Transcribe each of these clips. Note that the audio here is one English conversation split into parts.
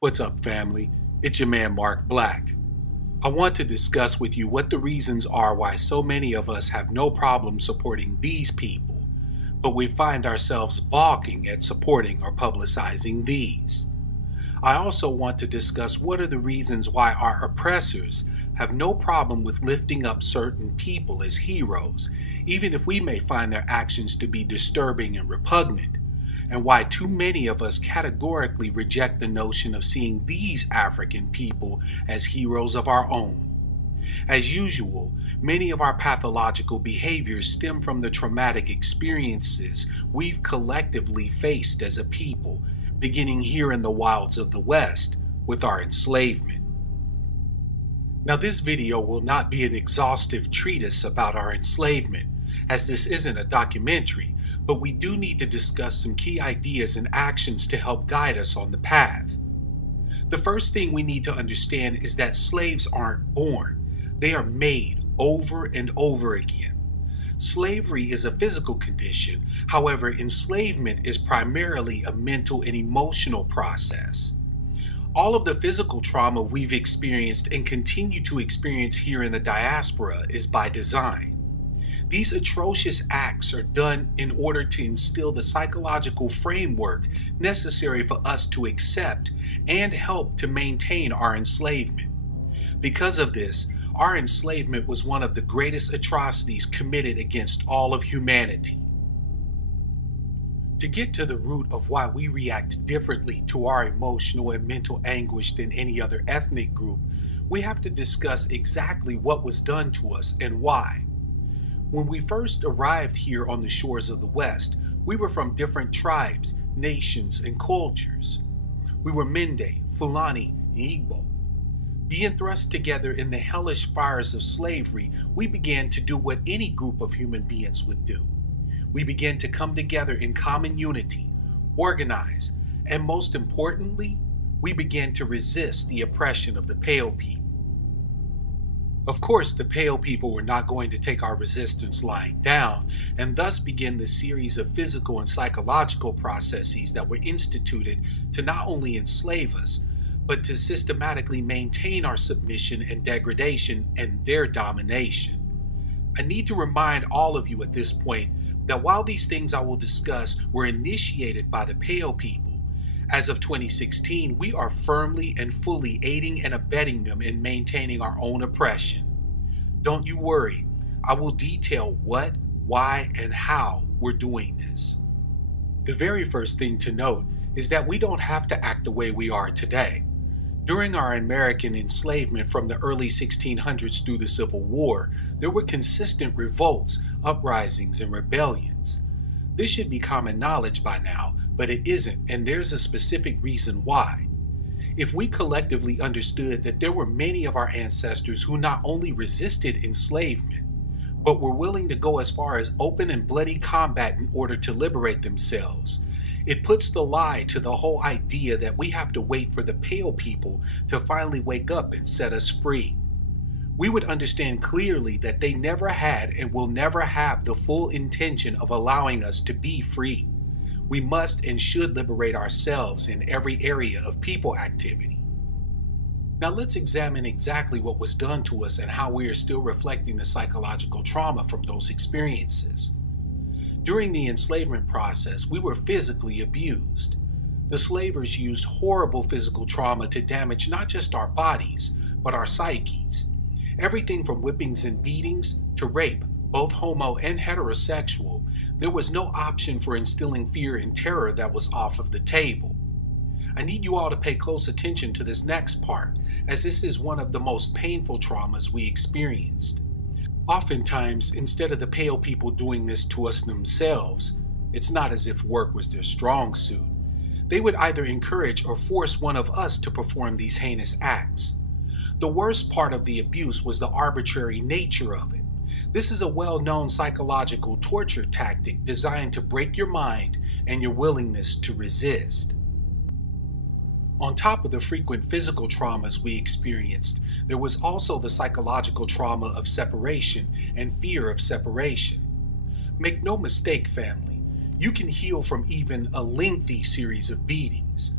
What's up, family? It's your man Mark Black. I want to discuss with you what the reasons are why so many of us have no problem supporting these people, but we find ourselves balking at supporting or publicizing these. I also want to discuss what are the reasons why our oppressors have no problem with lifting up certain people as heroes, even if we may find their actions to be disturbing and repugnant, and why too many of us categorically reject the notion of seeing these African people as heroes of our own. As usual, many of our pathological behaviors stem from the traumatic experiences we've collectively faced as a people, beginning here in the wilds of the West with our enslavement. Now, this video will not be an exhaustive treatise about our enslavement, as this isn't a documentary, but we do need to discuss some key ideas and actions to help guide us on the path. The first thing we need to understand is that slaves aren't born, they are made over and over again. Slavery is a physical condition, however, enslavement is primarily a mental and emotional process. All of the physical trauma we've experienced and continue to experience here in the diaspora is by design. These atrocious acts are done in order to instill the psychological framework necessary for us to accept and help to maintain our enslavement. Because of this, our enslavement was one of the greatest atrocities committed against all of humanity. To get to the root of why we react differently to our emotional and mental anguish than any other ethnic group, we have to discuss exactly what was done to us and why. When we first arrived here on the shores of the West, we were from different tribes, nations, and cultures. We were Mende, Fulani, and Igbo. Being thrust together in the hellish fires of slavery, we began to do what any group of human beings would do. We began to come together in common unity, organize, and most importantly, we began to resist the oppression of the Pale people. Of course, the Pale people were not going to take our resistance lying down, and thus begin the series of physical and psychological processes that were instituted to not only enslave us, but to systematically maintain our submission and degradation and their domination. I need to remind all of you at this point that while these things I will discuss were initiated by the Pale people, as of 2016, we are firmly and fully aiding and abetting them in maintaining our own oppression. Don't you worry, I will detail what, why, and how we're doing this. The very first thing to note is that we don't have to act the way we are today. During our American enslavement from the early 1600s through the Civil War, there were consistent revolts, uprisings, and rebellions. This should be common knowledge by now, but it isn't, and there's a specific reason why. If we collectively understood that there were many of our ancestors who not only resisted enslavement, but were willing to go as far as open and bloody combat in order to liberate themselves, it puts the lie to the whole idea that we have to wait for the Pale people to finally wake up and set us free. We would understand clearly that they never had and will never have the full intention of allowing us to be free. We must and should liberate ourselves in every area of people activity. Now let's examine exactly what was done to us and how we are still reflecting the psychological trauma from those experiences. During the enslavement process, we were physically abused. The slavers used horrible physical trauma to damage not just our bodies, but our psyches. Everything from whippings and beatings to rape, both homo and heterosexual, there was no option for instilling fear and terror that was off of the table. I need you all to pay close attention to this next part, as this is one of the most painful traumas we experienced. Oftentimes, instead of the Pale people doing this to us themselves, it's not as if work was their strong suit. They would either encourage or force one of us to perform these heinous acts. The worst part of the abuse was the arbitrary nature of it. This is a well-known psychological torture tactic designed to break your mind and your willingness to resist. On top of the frequent physical traumas we experienced, there was also the psychological trauma of separation and fear of separation. Make no mistake, family, you can heal from even a lengthy series of beatings.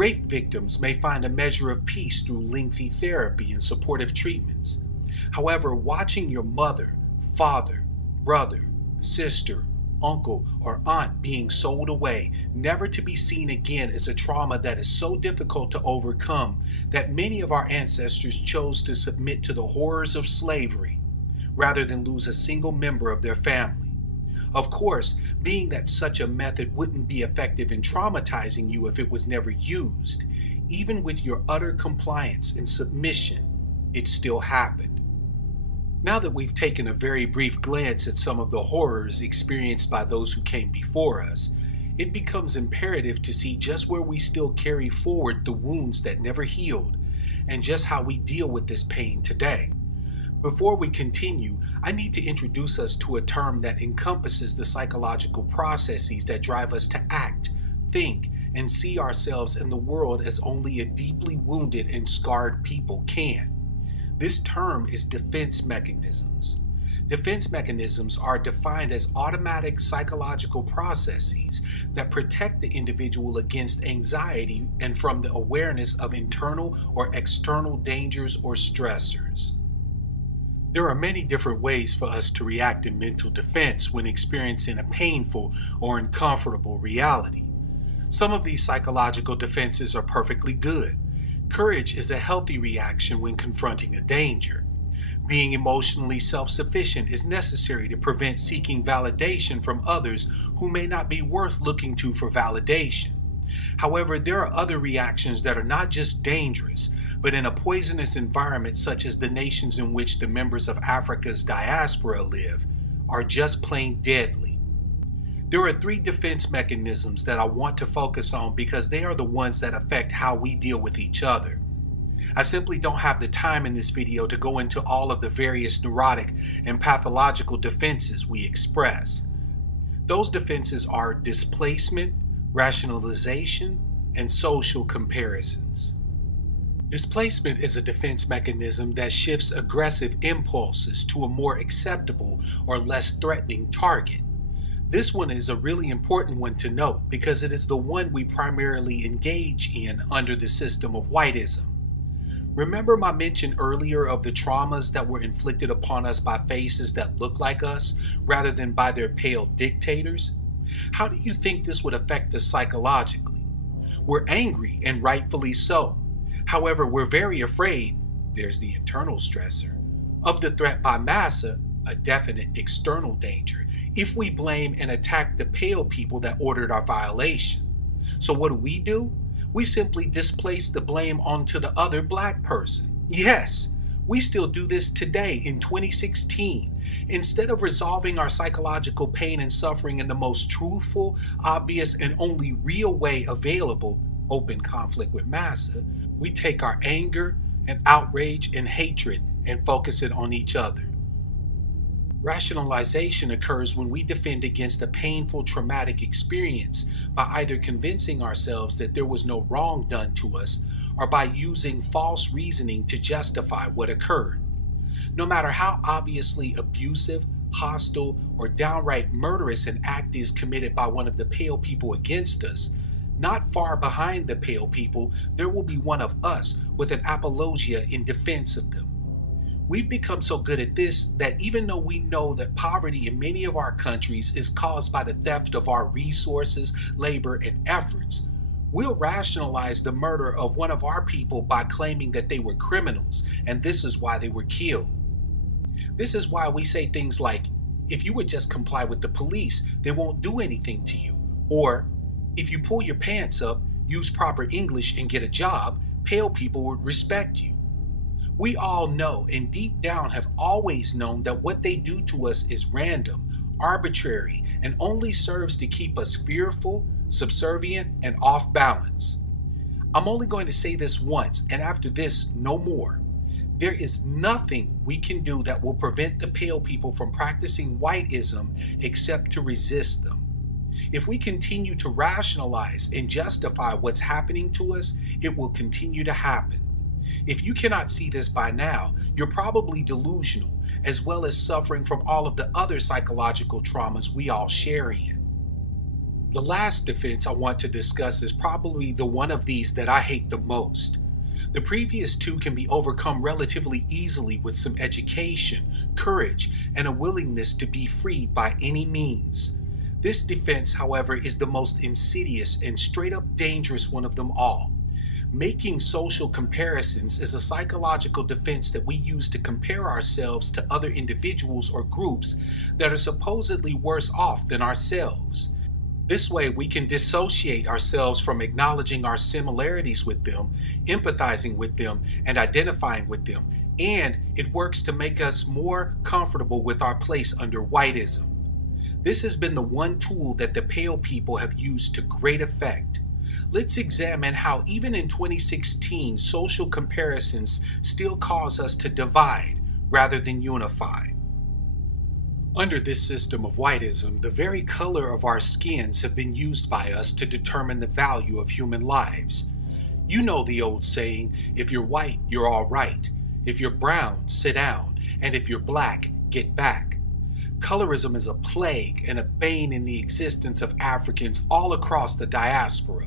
Rape victims may find a measure of peace through lengthy therapy and supportive treatments. However, watching your mother, father, brother, sister, uncle, or aunt being sold away, never to be seen again, is a trauma that is so difficult to overcome that many of our ancestors chose to submit to the horrors of slavery rather than lose a single member of their family. Of course, being that such a method wouldn't be effective in traumatizing you if it was never used, even with your utter compliance and submission, it still happened. Now that we've taken a very brief glance at some of the horrors experienced by those who came before us, it becomes imperative to see just where we still carry forward the wounds that never healed, and just how we deal with this pain today. Before we continue, I need to introduce us to a term that encompasses the psychological processes that drive us to act, think, and see ourselves in the world as only a deeply wounded and scarred people can. This term is defense mechanisms. Defense mechanisms are defined as automatic psychological processes that protect the individual against anxiety and from the awareness of internal or external dangers or stressors. There are many different ways for us to react in mental defense when experiencing a painful or uncomfortable reality. Some of these psychological defenses are perfectly good. Courage is a healthy reaction when confronting a danger. Being emotionally self-sufficient is necessary to prevent seeking validation from others who may not be worth looking to for validation. However, there are other reactions that are not just dangerous, but in a poisonous environment such as the nations in which the members of Africa's diaspora live, are just plain deadly. There are 3 defense mechanisms that I want to focus on because they are the ones that affect how we deal with each other. I simply don't have the time in this video to go into all of the various neurotic and pathological defenses we express. Those defenses are displacement, rationalization, and social comparisons. Displacement is a defense mechanism that shifts aggressive impulses to a more acceptable or less threatening target. This one is a really important one to note because it is the one we primarily engage in under the system of whiteism. Remember my mention earlier of the traumas that were inflicted upon us by faces that look like us rather than by their pale dictators? How do you think this would affect us psychologically? We're angry, and rightfully so. However, we're very afraid, there's the internal stressor, of the threat by massa, a definite external danger, if we blame and attack the pale people that ordered our violation. So what do? We simply displace the blame onto the other black person. Yes, we still do this today in 2016. Instead of resolving our psychological pain and suffering in the most truthful, obvious, and only real way available, open conflict with massa, we take our anger and outrage and hatred and focus it on each other. Rationalization occurs when we defend against a painful, traumatic experience by either convincing ourselves that there was no wrong done to us or by using false reasoning to justify what occurred. No matter how obviously abusive, hostile, or downright murderous an act is committed by one of the pale people against us, not far behind the pale people, there will be one of us with an apologia in defense of them. We've become so good at this that even though we know that poverty in many of our countries is caused by the theft of our resources, labor, and efforts, we'll rationalize the murder of one of our people by claiming that they were criminals and this is why they were killed. This is why we say things like, if you would just comply with the police, they won't do anything to you. Or, if you pull your pants up, use proper English, and get a job, pale people would respect you. We all know and deep down have always known that what they do to us is random, arbitrary, and only serves to keep us fearful, subservient, and off balance. I'm only going to say this once, and after this, no more. There is nothing we can do that will prevent the pale people from practicing whiteism except to resist them. If we continue to rationalize and justify what's happening to us, it will continue to happen. If you cannot see this by now, you're probably delusional, as well as suffering from all of the other psychological traumas we all share in. The last defense I want to discuss is probably the one of these that I hate the most. The previous two can be overcome relatively easily with some education, courage, and a willingness to be freed by any means. This defense, however, is the most insidious and straight up dangerous one of them all. Making social comparisons is a psychological defense that we use to compare ourselves to other individuals or groups that are supposedly worse off than ourselves. This way, we can dissociate ourselves from acknowledging our similarities with them, empathizing with them, and identifying with them, and it works to make us more comfortable with our place under whiteism. This has been the one tool that the pale people have used to great effect. Let's examine how even in 2016, social comparisons still cause us to divide rather than unify. Under this system of whiteism, the very color of our skins have been used by us to determine the value of human lives. You know the old saying, if you're white, you're all right. If you're brown, sit down. And if you're black, get back. Colorism is a plague and a bane in the existence of Africans all across the diaspora.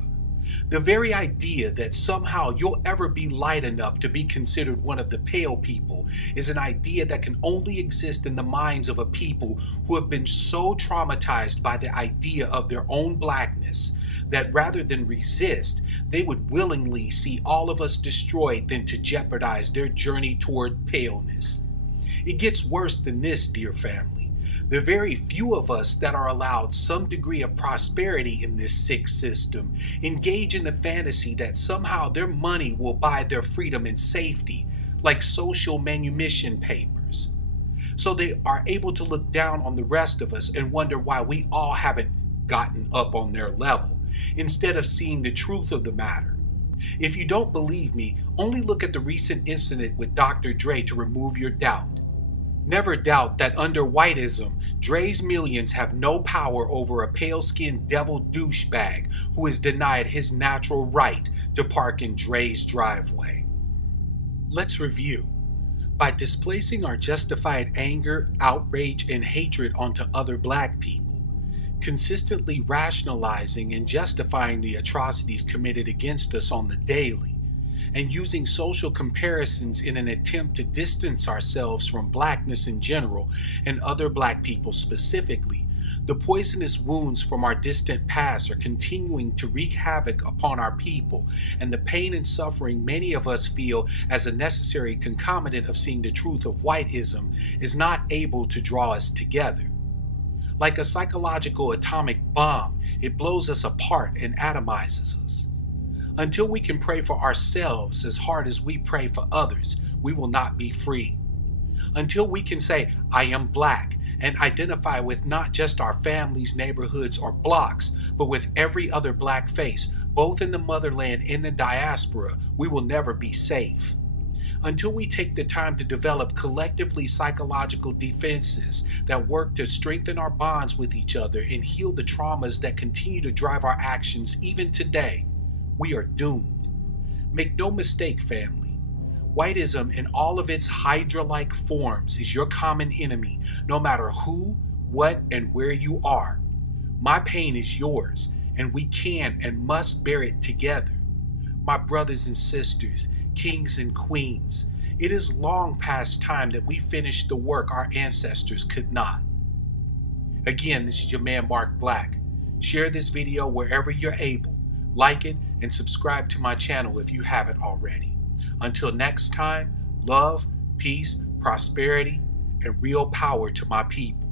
The very idea that somehow you'll ever be light enough to be considered one of the pale people is an idea that can only exist in the minds of a people who have been so traumatized by the idea of their own blackness that rather than resist, they would willingly see all of us destroyed than to jeopardize their journey toward paleness. It gets worse than this, dear family. The very few of us that are allowed some degree of prosperity in this sick system engage in the fantasy that somehow their money will buy their freedom and safety, like social manumission papers. So they are able to look down on the rest of us and wonder why we all haven't gotten up on their level, instead of seeing the truth of the matter. If you don't believe me, only look at the recent incident with Dr. Dre to remove your doubt. Never doubt that under whiteism, Dre's millions have no power over a pale-skinned devil douchebag who is denied his natural right to park in Dre's driveway. Let's review. By displacing our justified anger, outrage, and hatred onto other black people, consistently rationalizing and justifying the atrocities committed against us on the daily, and using social comparisons in an attempt to distance ourselves from blackness in general and other black people specifically, the poisonous wounds from our distant past are continuing to wreak havoc upon our people, and the pain and suffering many of us feel as a necessary concomitant of seeing the truth of whiteism is not able to draw us together. Like a psychological atomic bomb, it blows us apart and atomizes us. Until we can pray for ourselves as hard as we pray for others, we will not be free. Until we can say, I am black, and identify with not just our families, neighborhoods, or blocks, but with every other black face, both in the motherland and the diaspora, we will never be safe. Until we take the time to develop collectively psychological defenses that work to strengthen our bonds with each other and heal the traumas that continue to drive our actions even today, we are doomed. Make no mistake, family. Whiteism in all of its Hydra-like forms is your common enemy, no matter who, what, and where you are. My pain is yours, and we can and must bear it together. My brothers and sisters, kings and queens, it is long past time that we finish the work our ancestors could not. Again, this is your man Mark Black. Share this video wherever you're able. Like it and subscribe to my channel if you haven't already. Until next time, love, peace, prosperity, and real power to my people.